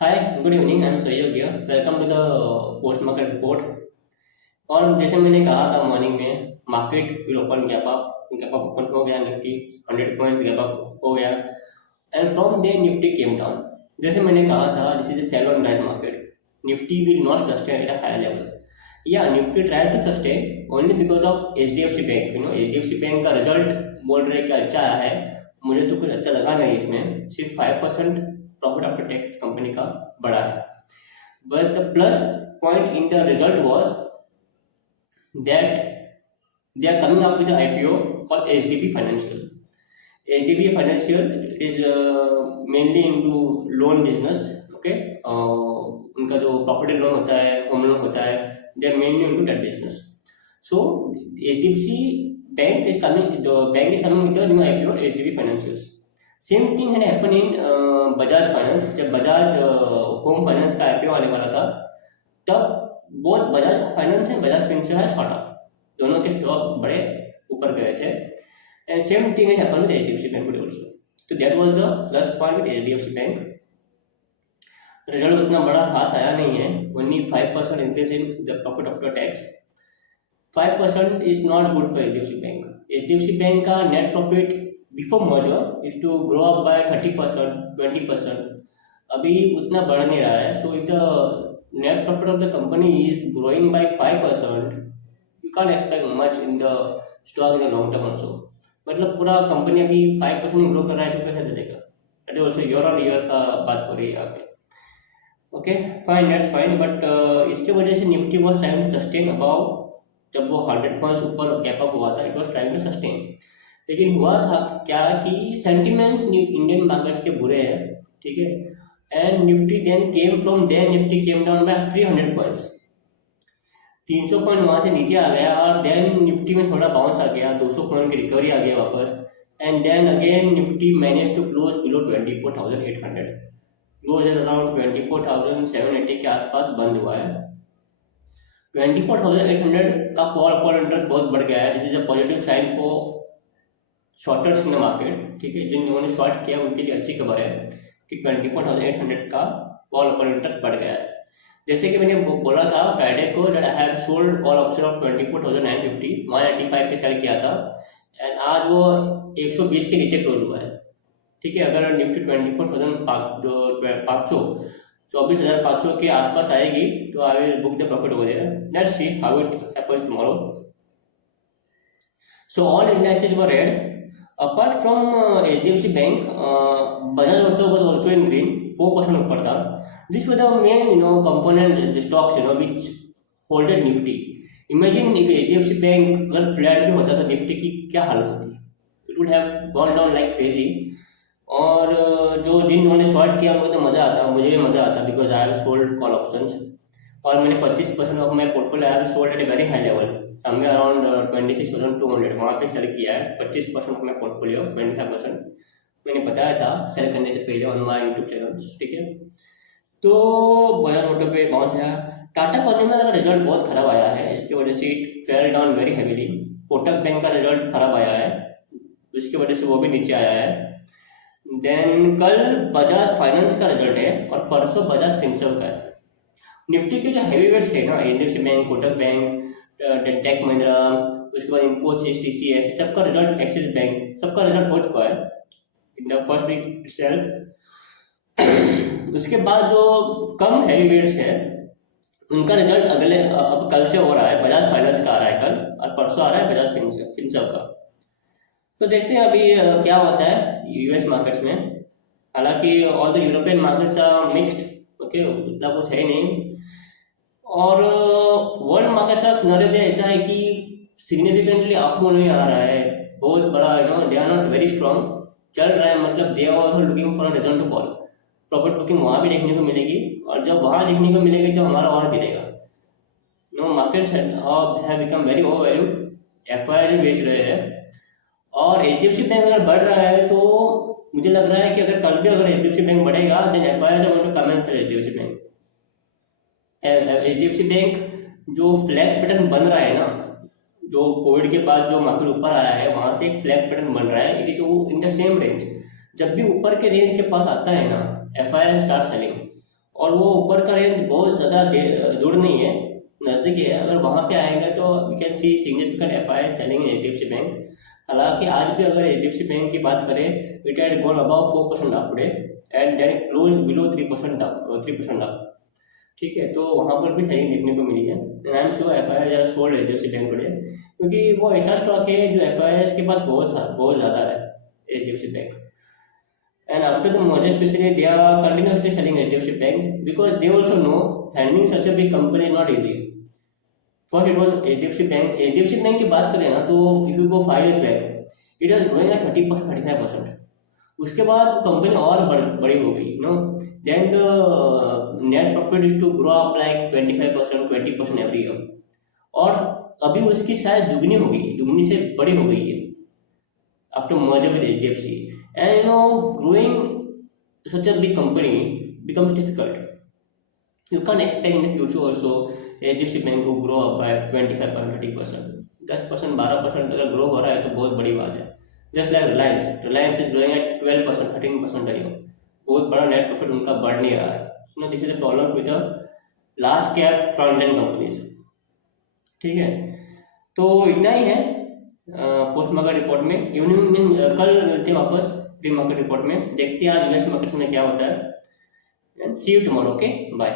Hi, good evening. I'm Sayyid here. Welcome to the post market report. और जैसे मैंने कहा था मॉर्निंग में market will open gap up open हो गया निफ्टी 100 पॉइंट्स गैप अप हो गया and from there Nifty came down. जैसे मैंने कहा था this is a sell on rise market, Nifty will not sustain at a higher levels. या Nifty try to sustain only because of HDFC bank. HDFC bank का result बोल रहे कि अच्छा आया है। मुझे तो कुछ अच्छा लगा नहीं, इसमें सिर्फ 5% प्रॉफिट आफ्टर टैक्स कंपनी का बढ़ा है। But the plus point in the result was that they are coming up with an IPO called HDB Financial. HDB Financial is mainly into loan business. Okay, उनका जो property loan होता है, home loan होता है, they are mainly into that business. So HDFC Bank is coming. The bank is coming with a new IPO, HDB Financials. Same thing had happen in Bajaj finance. जब Bajaj home finance का IPO आने वाला था, तब both Bajaj finance and Bajaj Finserv है shot up, दोनों के stock बड़े ऊपर गए थे। And same thing has happened with HDFC bank today also. तो that was the plus point with HDFC bank. Result उतना बड़ा खास आया नहीं है, only 5% increase in the profit after tax. 5% is not good for HDFC bank. HDFC bank का net profit before merger is to grow up by 30%, 20%। अभी उतना बढ़ नहीं रहा है। So if the net profit of the company is growing by 5%, you can't expect much in the stock in the long term also. मतलब पूरा company अभी 5% grow कर रहा है तो कैसे चलेगा? That is also year on year का बात हो रही है यहाँ पे। Okay fine, that's fine. But इसके वजह से Nifty was trying to sustain above. जब वो 100 पॉइंट्स ऊपर गैप अप हुआ था, it was trying to sustain. लेकिन हुआ था क्या कि सेंटिमेंट्स इंडियन मार्केट्स के बुरे हैं, ठीक है। And Nifty then came from there, Nifty came down by 300 points, 300 point वहां से नीचे आ गया। और देन निफ्टी में थोड़ा बाउंस आ गया, 200 पॉइंट की रिकवरी आ गई वापस। And then again Nifty manage to close below 24,800, close at around 24,780 के आसपास बंद हुआ है। 24,800 का कॉल इंटरेस्ट बहुत बढ़ गया है। This is a positive sign for shorters in the market, ठीक है। जिन लोगों ने शॉर्ट किया उनके लिए अच्छी खबर है कि 24,800 का कॉल ऑप्शन इंटरेस्ट बढ़ गया है। जैसे कि मैंने बोला था फ्राइडे को, that I have sold call option of 24,950, 185 पे सेल किया था। एंड आज वो 120 के नीचे क्लोज हुआ है, ठीक है। अगर निफ्टी 24,500, 24,500 के आसपास आएगी तो I will book the profit हो जाएगा। Let's see how it happens tomorrow. So all indexes were red apart from HDFC Bank. Bajaj Auto was also in green, 4% ऊपर था। These were the main component the stocks which holded Nifty. Imagine if HDFC Bank अगर flat भी होता तो Nifty की क्या हालत होती, it would have gone down like crazy. और जो जिन लोगों ने शॉर्ट किया उनको तो मज़ा आता, मुझे भी मज़ा आता because I have sold call options. और मैंने 25% of my portfolio I have sold at a very high level, somewhere around 26,200 वहाँ पे सेल किया है। 25% ऑफ माई पोर्टफोलियो, 25% मैंने बताया था सेल करने से पहले ऑन माई यूट्यूब चैनल, ठीक है। तो बजाज ऑटो पे बाउंस आया। टाटा कंज्यूमर का रिजल्ट बहुत खराब आया है, इसकी वजह से it fell down very heavily. Kotak bank का रिजल्ट खराब आया है, इसकी वजह से वो भी नीचे आया है। देन कल बजाज फाइनेंस का रिजल्ट है और परसों बजाज फिनसर्व का है। निफ्टी के जो हैवी वेट्स है ना, HDFC bank, Kotak bank, tech Mahindra, उसके बाद इन्फोसिस, टीसीएस, सबका रिजल्ट, एक्सिस बैंक, सबका रिजल्ट हो चुका है in the first week itself. उसके बाद जो कम हैवी वेट्स है उनका रिजल्ट अगले अब कल से हो रहा है। बजाज फाइनेंस का आ रहा है कल और परसों आ रहा है बजाज फिनसर्व का। तो देखते हैं अभी क्या होता है यूएस मार्केट्स में। हालांकि all the European markets are mixed, okay, उतना कुछ है नहीं। और वर्ल्ड मार्केट का सिनेरियो भी ऐसा है कि सिग्निफिकेंटली अप नहीं आ रहा है, बहुत बड़ा they are not very strong चल रहा है। मतलब they are also looking for a reason to fall. Profit booking वहाँ भी देखने को मिलेगी और जब वहाँ देखने को मिलेगी तो हमारा और गिरेगा। Markets have become very over valued, FII बेच रहे हैं। और एचडीएफसी बैंक अगर बढ़ रहा है तो मुझे लग रहा है कि अगर कल भी अगर एचडीएफसी बैंक बढ़ेगा then FII are going to come and sell HDFC bank. HDFC bank जो फ्लैग पैटर्न बन रहा है ना, जो कोविड के बाद जो मार्केट ऊपर आया है वहां से एक फ्लैग पैटर्न बन रहा है। It is in the same range. जब भी ऊपर के रेंज के पास आता है ना, एफआईआई स्टार्ट सेलिंग। और वो ऊपर का रेंज बहुत ज़्यादा दूर नहीं है, नज़दीक है। अगर वहाँ पे आएगा तो we can see significant FII selling in HDFC bank. हालांकि आज भी अगर HDFC बैंक की बात करें, it had gone about 4% up today and then close below 3% up 3% up. ठीक है, तो वहाँ पर भी सेलिंग देखने को मिली है and I am sure FII has sold HDFC bank today, क्योंकि वो ऐसा स्टॉक है जो एफआईआई के बाद बहुत ज़्यादा है HDFC bank. And after the merger, especially, they are continuously selling HDFC Bank because they also know handling such a big company is not easy. First, it was HDFC Bank. HDFC Bank की बात करें ना, तो if you go 5 years back, it was growing at 30%, 35%. उसके बाद company और बड़ी हो गई, no. Then the net profit is to grow up like 25%, 20% every year. और अभी उसकी शायद दुगनी हो गई, दुगनी से बड़ी हो गई है after merger with HDFC. And you know, growing such a big company becomes difficult. You can't expect in the future also HDFC Bank को grow up by 25%, 30%. 10%, 12% अगर grow हो रहा है तो बहुत बड़ी बात है। Just like Reliance is growing at 12%, 13% a year. बहुत बड़ा net profit उनका बढ़ नहीं रहा है। So this is the problem with the large cap front end companies. ठीक है, तो इतना ही है पोस्ट मार्केट रिपोर्ट में। इवनिंग में कल मिलते हैं वापस प्री मार्केट रिपोर्ट में, देखते हैं आज यूएस मार्केट में क्या होता है। सी यू टुमारो, ओके, बाय।